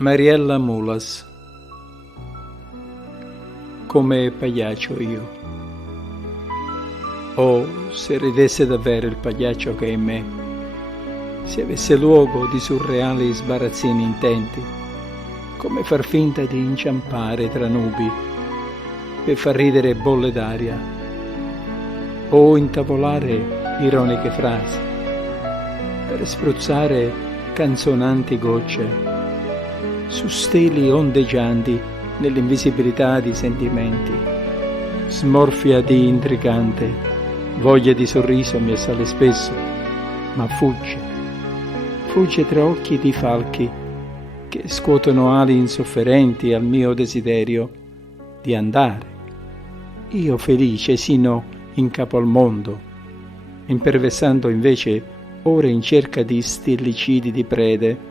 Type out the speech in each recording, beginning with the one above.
Mariella Mulas. Come pagliaccio io. Oh, se ridesse davvero il pagliaccio che è in me, se avesse luogo di surreali sbarazzini intenti, come far finta di inciampare tra nubi per far ridere bolle d'aria, o intavolare ironiche frasi, per spruzzare canzonanti gocce su steli ondeggianti nell'invisibilità di sentimenti. Smorfia di intrigante, voglia di sorriso mi assale spesso, ma fugge tra occhi di falchi che scuotono ali insofferenti al mio desiderio di andare, io felice sino in capo al mondo, imperversando invece ore in cerca di stillicidi di prede,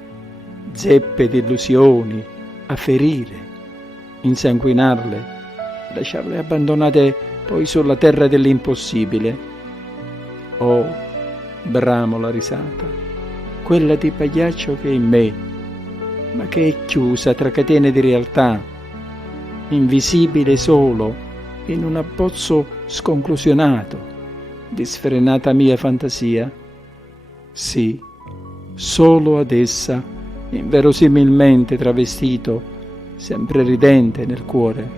zeppe di illusioni a ferire, insanguinarle, lasciarle abbandonate poi sulla terra dell'impossibile. Oh, bramo la risata, quella di pagliaccio che è in me, ma che è chiusa tra catene di realtà, invisibile solo in un abbozzo sconclusionato di sfrenata mia fantasia. Sì, solo ad essa, inverosimilmente travestito, sempre ridente nel cuore.